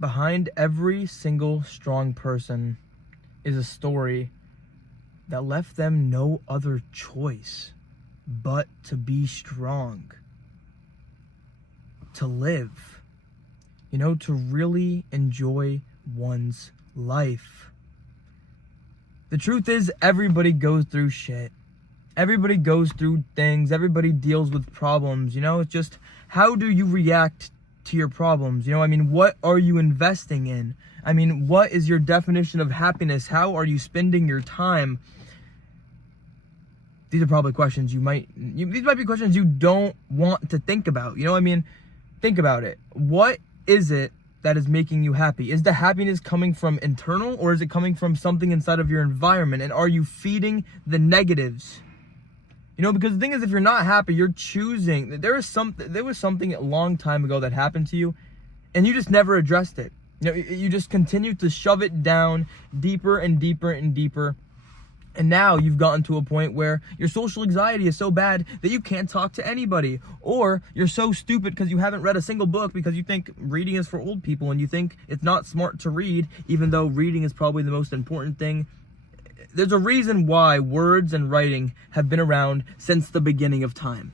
Behind every single strong person is a story that left them no other choice but to be strong, to live, to really enjoy one's life. The truth is, everybody goes through shit. Everybody goes through things. Everybody deals with problems. It's just, how do you react to your problems? What are you investing in? What is your definition of happiness? How are you spending your time? These are probably questions these might be questions you don't want to think about. Think about it. What is it that is making you happy? Is the happiness coming from internal, or is it coming from something inside of your environment? And are you feeding the negatives? Because the thing is, if you're not happy, you're choosing. There was something a long time ago that happened to you, and you just never addressed it. You just continued to shove it down deeper and deeper and deeper. And now you've gotten to a point where your social anxiety is so bad that you can't talk to anybody. Or you're so stupid because you haven't read a single book, because you think reading is for old people, and you think it's not smart to read, even though reading is probably the most important thing. There's a reason why words and writing have been around since the beginning of time.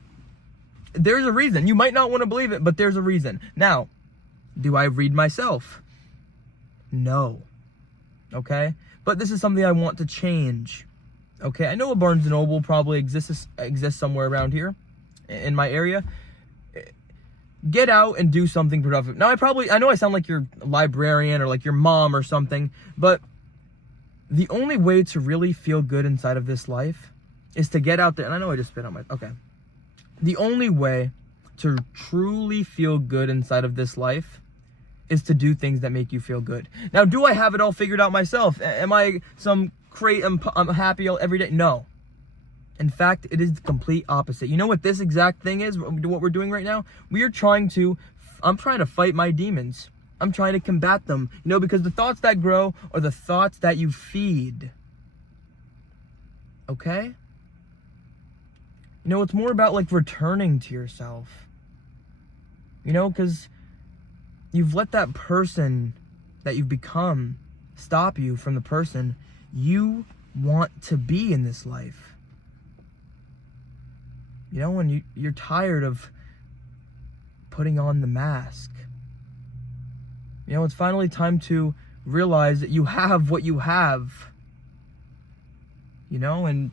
There's a reason. You might not want to believe it, but there's a reason. Now, do I read myself? No. Okay? But this is something I want to change. Okay, I know a Barnes & Noble probably exists somewhere around here in my area. Get out and do something productive. Now, I know I sound like your librarian or like your mom or something, but the only way to really feel good inside of this life is to get out there. And I know I just spit on okay. The only way to truly feel good inside of this life is to do things that make you feel good. Now, do I have it all figured out myself? Am I I'm happy every day? No. In fact, it is the complete opposite. You know what this exact thing is? What we're doing right now? I'm trying to fight my demons. I'm trying to combat them. Because the thoughts that grow are the thoughts that you feed. Okay? It's more about like returning to yourself. Because you've let that person that you've become stop you from the person you want to be in this life. When you're tired of putting on the mask. It's finally time to realize that you have what you have. And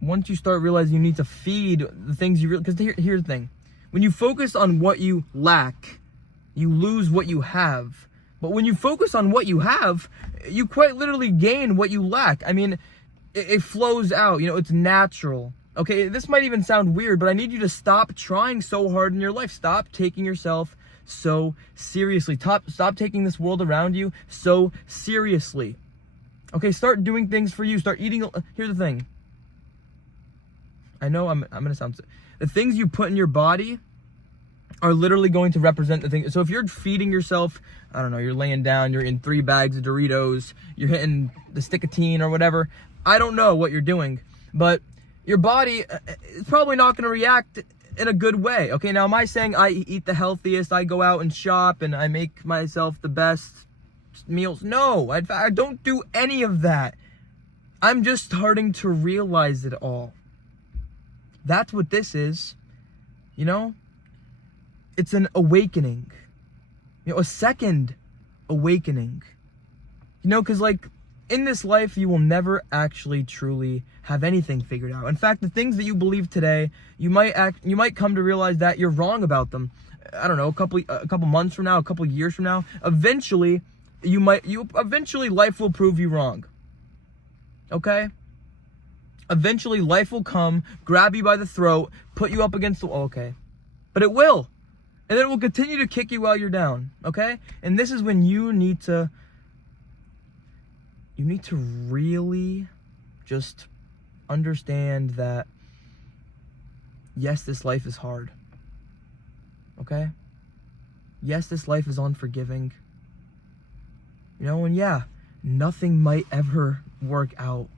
once you start realizing you need to feed the things you really... Because here's the thing. When you focus on what you lack, you lose what you have. But when you focus on what you have, you quite literally gain what you lack. It flows out. It's natural. Okay, this might even sound weird, but I need you to stop trying so hard in your life. Stop taking yourself so seriously. Stop taking this world around you so seriously. Okay, start doing things for you. Start eating. Here's the thing. I know I'm going to sound... The things you put in your body are literally going to represent the thing. So if you're feeding yourself, I don't know, you're laying down, you're in 3 bags of Doritos, you're hitting the stick of teen or whatever. I don't know what you're doing, but your body is probably not going to react in a good way. Okay, now am I saying I eat the healthiest, I go out and shop, and I make myself the best meals? No, I don't do any of that. I'm just starting to realize it all. That's what this is. It's an awakening. A second awakening. Because in this life, you will never actually truly have anything figured out. In fact, the things that you believe today, you might come to realize that you're wrong about them. I don't know, a couple months from now, a couple years from now. Eventually, life will prove you wrong. Okay? Eventually, life will come, grab you by the throat, put you up against the wall. Okay. But it will. And then it will continue to kick you while you're down. Okay? And this is when you need to really just understand that, yes, this life is hard. Okay? Yes, this life is unforgiving. And yeah, nothing might ever work out.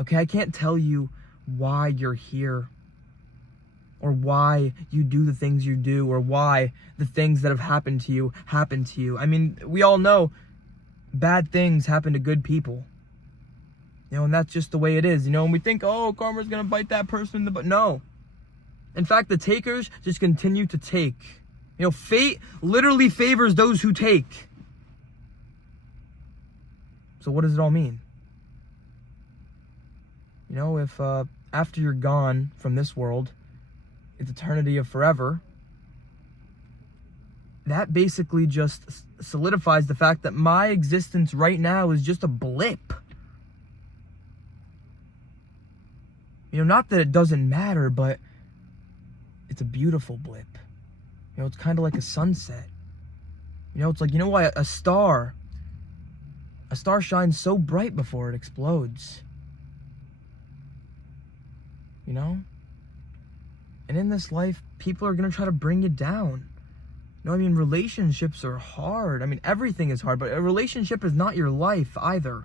Okay, I can't tell you why you're here. or why you do the things you do, or why the things that have happened to you happen to you. I mean, we all know bad things happen to good people. And that's just the way it is. And we think, oh, karma's going to bite that person in the butt. No. In fact, the takers just continue to take. Fate literally favors those who take. So what does it all mean? If after you're gone from this world, it's eternity of forever, that basically just solidifies the fact that my existence right now is just a blip. Not that it doesn't matter, but it's a beautiful blip. It's kind of like a sunset. It's like, why a star shines so bright before it explodes. And in this life, people are going to try to bring you down. Relationships are hard. Everything is hard, but a relationship is not your life either.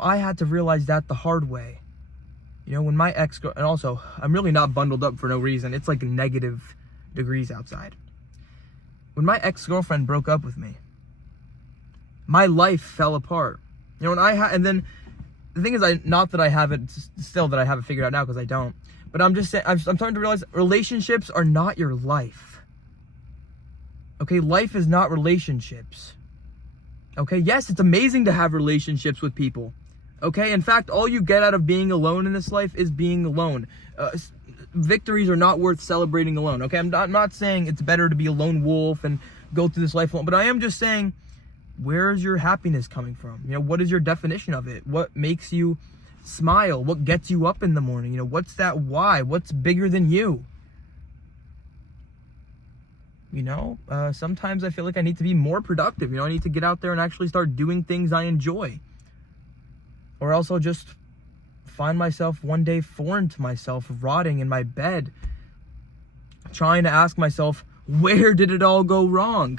I had to realize that the hard way. When my and also, I'm really not bundled up for no reason. It's like negative degrees outside. When my ex-girlfriend broke up with me, my life fell apart. And then the thing is, not that I have it figured out now, because I don't. But I'm just saying, I'm starting to realize relationships are not your life. Okay, life is not relationships. Okay, yes, it's amazing to have relationships with people. Okay, in fact, all you get out of being alone in this life is being alone. Victories are not worth celebrating alone. Okay, I'm not saying it's better to be a lone wolf and go through this life alone, but I am just saying, where is your happiness coming from? What is your definition of it? What makes you smile? What gets you up in the morning? What's that why? What's bigger than you? Sometimes I feel like I need to be more productive. I need to get out there and actually start doing things I enjoy. Or else I'll just find myself one day foreign to myself, rotting in my bed, trying to ask myself, where did it all go wrong?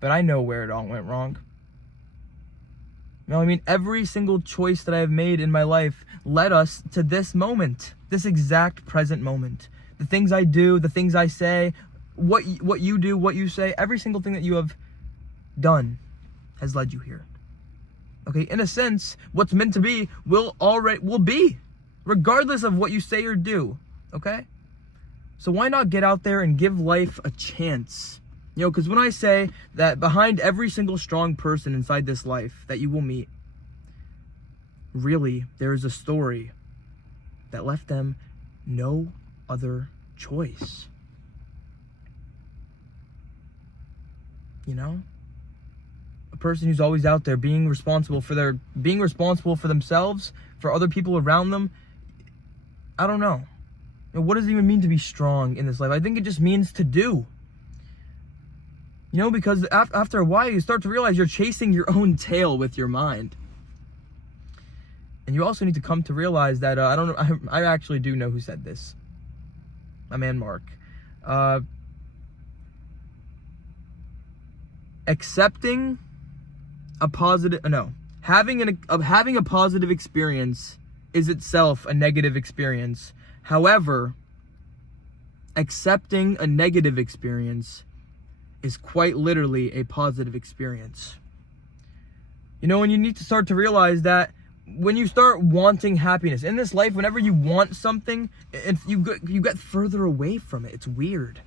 But I know where it all went wrong. Every single choice that I have made in my life led us to this moment, this exact present moment. The things I do, the things I say, what you do, what you say, every single thing that you have done has led you here. Okay, in a sense, what's meant to be will be, regardless of what you say or do. Okay? So why not get out there and give life a chance? Because when I say that behind every single strong person inside this life that you will meet, really, there is a story that left them no other choice. A person who's always out there being responsible for themselves, for other people around them. I don't know. What does it even mean to be strong in this life? I think it just means to do. Because after a while, you start to realize you're chasing your own tail with your mind. And you also need to come to realize that, I don't know, I actually do know who said this. My man, Mark. Having a positive experience is itself a negative experience. However, accepting a negative experience is quite literally a positive experience. And you need to start to realize that when you start wanting happiness in this life, whenever you want something, you get further away from it. It's weird.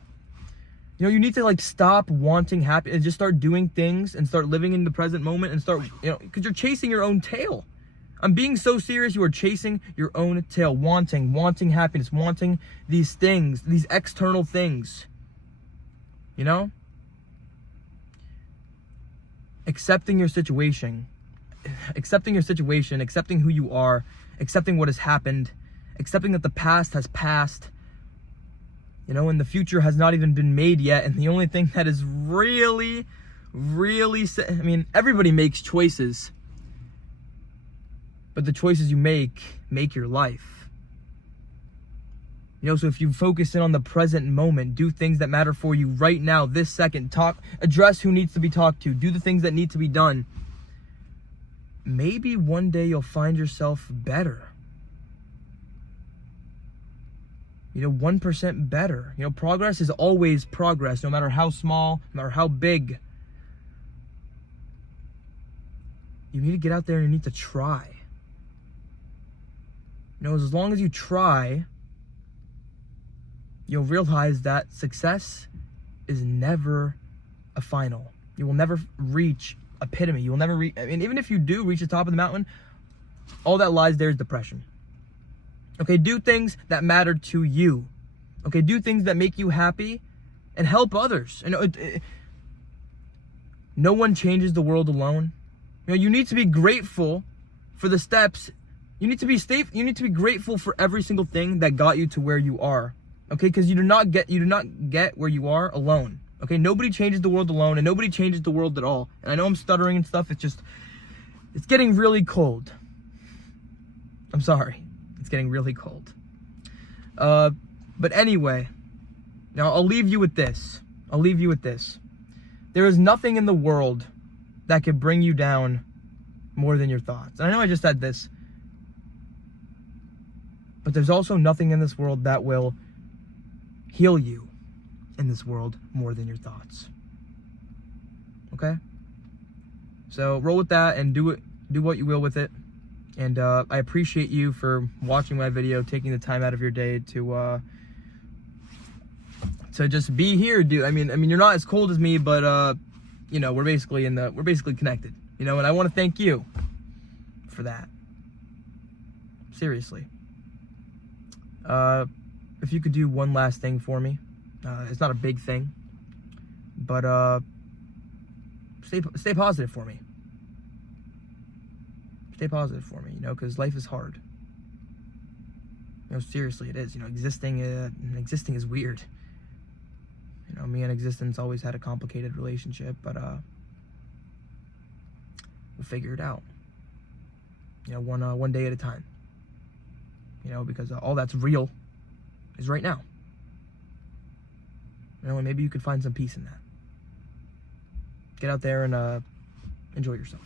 You need to stop wanting happiness and just start doing things and start living in the present moment and start, because you're chasing your own tail. I'm being so serious. You are chasing your own tail, wanting happiness, wanting these things, these external things. Accepting your situation, accepting who you are, accepting what has happened, accepting that the past has passed, and the future has not even been made yet. And the only thing that is really, everybody makes choices, but the choices you make your life. So if you focus in on the present moment, do things that matter for you right now, this second, address who needs to be talked to, do the things that need to be done, maybe one day you'll find yourself better. 1% better. Progress is always progress, no matter how small, no matter how big. You need to get out there and you need to try. As long as you try, you'll realize that success is never a final. You will never reach epitome. You will never reach, even if you do reach the top of the mountain, all that lies there is depression. Okay, do things that matter to you. Okay, do things that make you happy and help others. No one changes the world alone. You need to be grateful for the steps. You need to be grateful for every single thing that got you to where you are. Okay, because you do not get where you are alone. Okay, nobody changes the world alone, and nobody changes the world at all. And I know I'm stuttering and stuff. It's getting really cold. I'm sorry. It's getting really cold. But anyway, now I'll leave you with this. There is nothing in the world that could bring you down more than your thoughts. And I know I just said this, but there's also nothing in this world that will heal you in this world more than your thoughts. Okay? So roll with that and do what you will with it. And I appreciate you for watching my video, taking the time out of your day to just be here, dude. I mean, you're not as cold as me, but we're basically connected. And I want to thank you for that. Seriously. If you could do one last thing for me, it's not a big thing, but stay positive for me. Stay positive for me, because life is hard. Seriously, it is. Existing is weird. Me and existence always had a complicated relationship, but we'll figure it out. One day at a time. Because all that's real is right now. And maybe you could find some peace in that. Get out there and enjoy yourself.